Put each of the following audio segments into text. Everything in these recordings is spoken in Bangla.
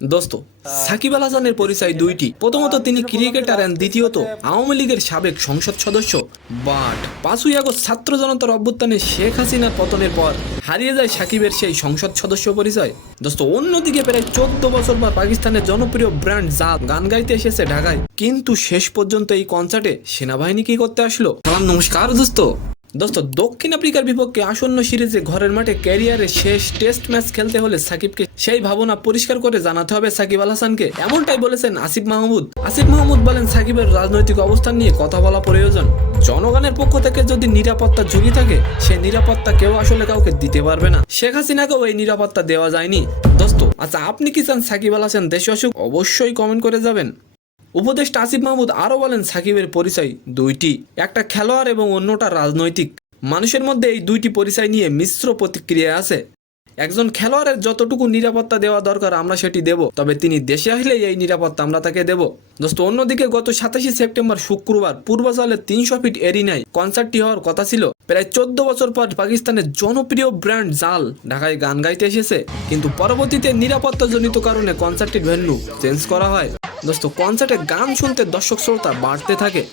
দোস্ত, সাকিব আল হাসানের পরিচয় দুইটি। প্রথমত তিনি ক্রিকেটার এন্ড দ্বিতীয়ত আওয়ামী লীগের সাবেক সংসদ সদস্য। বাট 5ই আগস্ট ছাত্র জনতার অভ্যুত্থানে শেখ হাসিনার পতনের পর হারিয়ে যায় সাকিবের সেই সংসদ সদস্য পরিচয়। দোস্ত, অন্যদিকে প্রায় 14 বছর পর পাকিস্তানের জনপ্রিয় ব্র্যান্ড জাত গান গাইতে এসেছে ঢাকায়, কিন্তু শেষ পর্যন্ত এই কনসার্টে সেনাবাহিনী কি করতে আসলো? সালাম, নমস্কার দোস্ত। দক্ষিণ আফ্রিকার বিপক্ষে আসন্ন সিরিজে ঘরের মাঠে ক্যারিয়ারের শেষ টেস্ট ম্যাচ খেলতে হলে সাকিবকে সেই ভাবনা পরিষ্কার করে জানাতে হবে সাকিব আল হাসানকে, এমনটাই বলেছেন আসিফ মাহমুদ। আসিফ মাহমুদ বলেন, সাকিবের রাজনৈতিক অবস্থান নিয়ে কথা বলা প্রয়োজন। জনগণের পক্ষ থেকে যদি নিরাপত্তার ঝুঁকি থাকে, সে নিরাপত্তা কেউ আসলে কাউকে দিতে পারবে না। শেখ হাসিনাকেও এই নিরাপত্তা দেওয়া যায়নি। দোস্ত, আচ্ছা আপনি কি চান সাকিব আল হাসান দেশে আসুক? অবশ্যই কমেন্ট করে যাবেন। উপদেষ্টা আসিফ মাহমুদ আরও বলেন, সাকিবের পরিচয় দুইটি, একটা খেলোয়াড় এবং অন্যটা রাজনৈতিক। মানুষের মধ্যে এই দুইটি পরিচয় নিয়ে মিশ্র প্রতিক্রিয়া আছে। একজন খেলোয়াড়ের যতটুকু নিরাপত্তা দেওয়া দরকার আমরা সেটি দেব, তবে তিনি দেশে আসলেই এই নিরাপত্তা আমরা তাকে দেব। দোস্ত, অন্যদিকে গত 27 সেপ্টেম্বর শুক্রবার পূর্বাঞ্চলের 300 ফিট এরিনায় কনসার্টটি হওয়ার কথা ছিল। প্রায় 14 বছর পর পাকিস্তানের জনপ্রিয় ব্র্যান্ড জাল ঢাকায় গান গাইতে এসেছে, কিন্তু পরবর্তীতে নিরাপত্তাজনিত কারণে কনসার্টটির ভেন্যু চেঞ্জ করা হয়। দোস্ত, কনসার্টে গান শুনতে দর্শক শ্রোতা বাড়তে থাকে।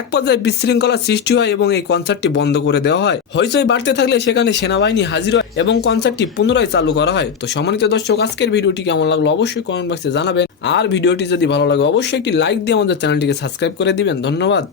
এক পর্যায়ে বিশৃঙ্খলার সৃষ্টি হয় এবং এই কনসার্টটি বন্ধ করে দেওয়া হয়। হইচই বাড়তে থাকলে সেখানে সেনাবাহিনী হাজির হয় এবং কনসার্টটি পুনরায় চালু করা হয়। তো সম্মানিত দর্শক, আজকের ভিডিওটি কেমন লাগলো অবশ্যই কমেন্ট বক্সে জানাবেন। আর ভিডিওটি যদি ভালো লাগে অবশ্যই একটি লাইক দিয়ে আমাদের চ্যানেলটিকে সাবস্ক্রাইব করে দিবেন। ধন্যবাদ।